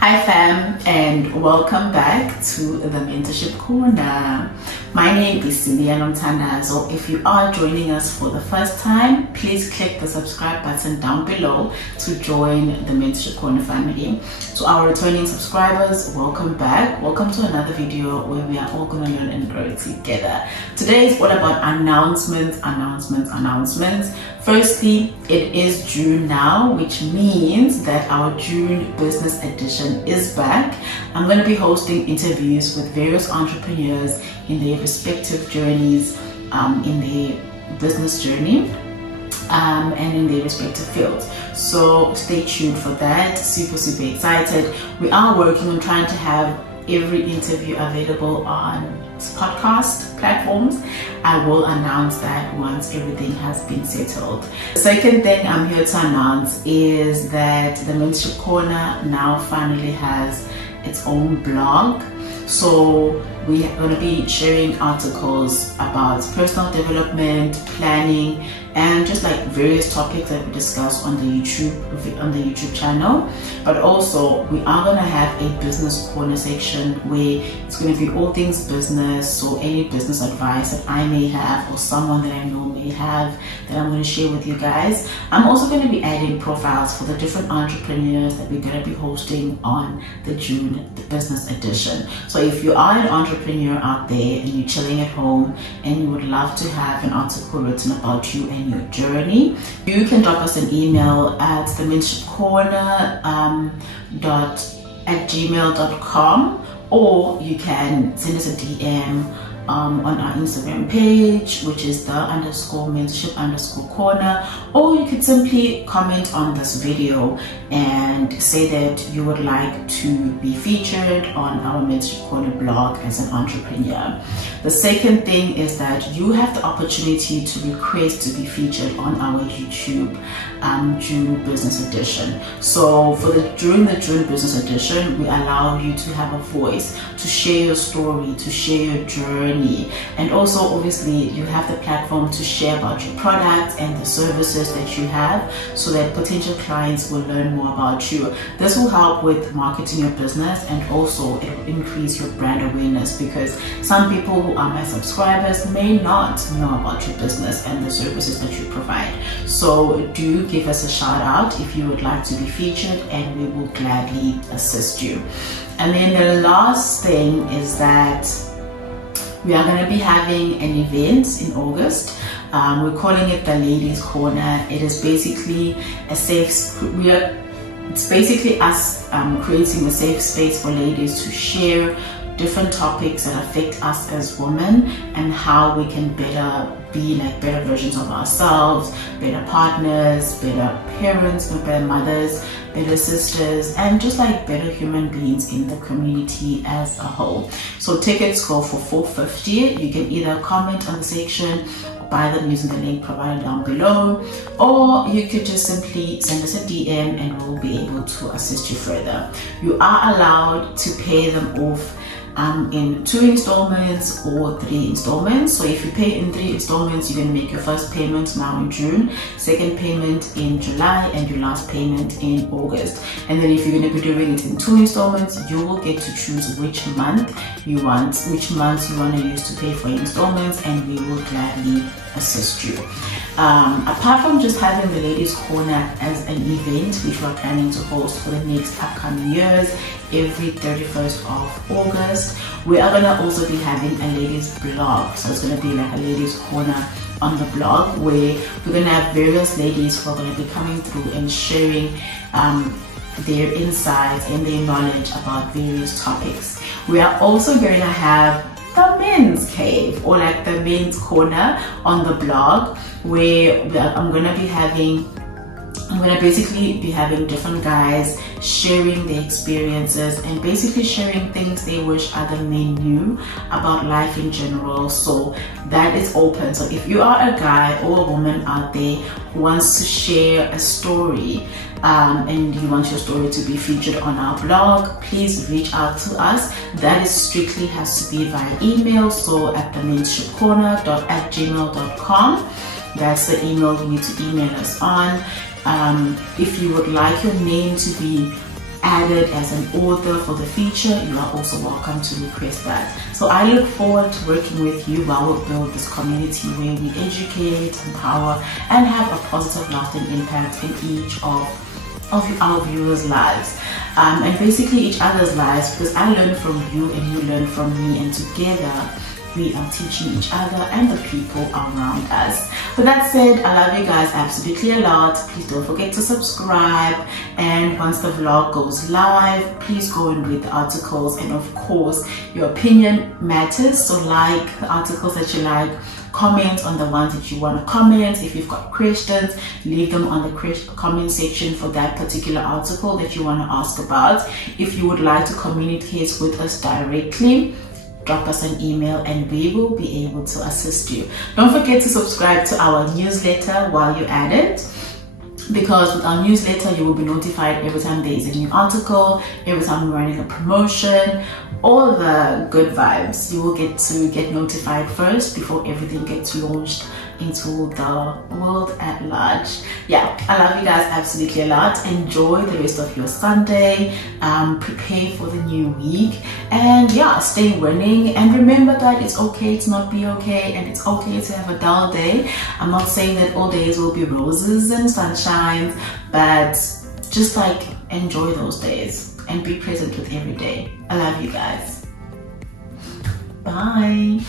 Hi fam, and welcome back to the Mentorship Corner. My name is Cindy and so if you are joining us for the first time, please click the subscribe button down below to join the Mentorship Corner family. To our returning subscribers, welcome back. Welcome to another video where we are all going to learn and grow together. Today is all about announcements. Firstly, it is June now, which means that our June business edition is back. I'm going to be hosting interviews with various entrepreneurs in their respective journeys, in their business journey, and in their respective fields. So stay tuned for that. Super excited. We are working on trying to have every interview available on podcast platforms. I will announce that once everything has been settled. The second thing I'm here to announce is that the Mentorship Corner now finally has its own blog. So we are going to be sharing articles about personal development, planning, and just like various topics that we discuss on the YouTube channel. But also we are going to have a business corner section where it's going to be all things business. So any business advice that I may have or someone that I know may have that I'm going to share with you guys. I'm also going to be adding profiles for the different entrepreneurs that we're going to be hosting on the June business edition. So if you are an entrepreneur out there and you're chilling at home and you would love to have an article written about you and your journey, you can drop us an email at thementorshipcorner@gmail.com, or you can send us a DM on our Instagram page, which is the_mentorship_corner, or you could simply comment on this video and say that you would like to be featured on our Mentorship Corner blog as an entrepreneur. The second thing is that you have the opportunity to request to be featured on our YouTube June business edition. So during the June business edition, we allow you to have a voice, to share your story, to share your journey, and also obviously you have the platform to share about your products and the services that you have, so that potential clients will learn more about you. This will help with marketing your business, and also it will increase your brand awareness, because some people who are my subscribers may not know about your business and the services that you provide. So do give us a shout out if you would like to be featured, and we will gladly assist you. And then the last thing is that we are going to be having an event in August. We're calling it the Ladies Corner. It is basically it's basically us creating a safe space for ladies to share different topics that affect us as women, and how we can be better versions of ourselves, better partners, better parents, better mothers, better sisters, and just like better human beings in the community as a whole. So tickets go for $450. You can either comment on the section, buy them using the link provided down below, or you could just simply send us a DM and we'll be able to assist you further. You are allowed to pay them off in 2 installments or 3 installments. So if you pay in 3 installments, you're going to make your first payment now in June, second payment in July, and your last payment in August. And then if you're going to be doing it in 2 installments, you will get to choose which months you want to use to pay for installments, and we will gladly assist you. Apart from just having the Ladies Corner as an event, which we're planning to host for the next upcoming years, every 31st of August, we are going to also be having a ladies blog. So it's going to be like a Ladies Corner on the blog, where we're going to have various ladies who are going to be coming through and sharing their insights and their knowledge about various topics. We are also going to have the men's cave, or like the men's corner on the blog, where I'm going to basically be having different guys sharing their experiences and basically sharing things they wish other men knew about life in general. So that is open. So if you are a guy or a woman out there who wants to share a story, and you want your story to be featured on our blog, please reach out to us. That is strictly has to be via email, so at thementorshipcorner@gmail.com. That's the email you need to email us on. If you would like your name to be added as an author for the feature, you are also welcome to request that. So I look forward to working with you while we build this community where we educate, empower, and have a positive lasting impact in each of our viewers' lives, and basically each other's lives, because I learn from you and you learn from me, and together we are teaching each other and the people around us. With that said, I love you guys absolutely a lot. Please don't forget to subscribe, and once the vlog goes live, please go and read the articles, and of course your opinion matters, so like the articles that you like, comment on the ones that you want to comment. If you've got questions, leave them on the comment section for that particular article that you want to ask about. If you would like to communicate with us directly, drop us an email and we will be able to assist you. Don't forget to subscribe to our newsletter while you're at it, because with our newsletter you will be notified every time there is a new article, every time we're running a promotion, all the good vibes. You will get notified first before everything gets launched into the world at large. Yeah, I love you guys absolutely a lot. Enjoy the rest of your Sunday, prepare for the new week, and yeah, stay winning. And remember that it's okay to not be okay, and it's okay to have a dull day. I'm not saying that all days will be roses and sunshine, but just like enjoy those days and be present with every day. I love you guys. Bye.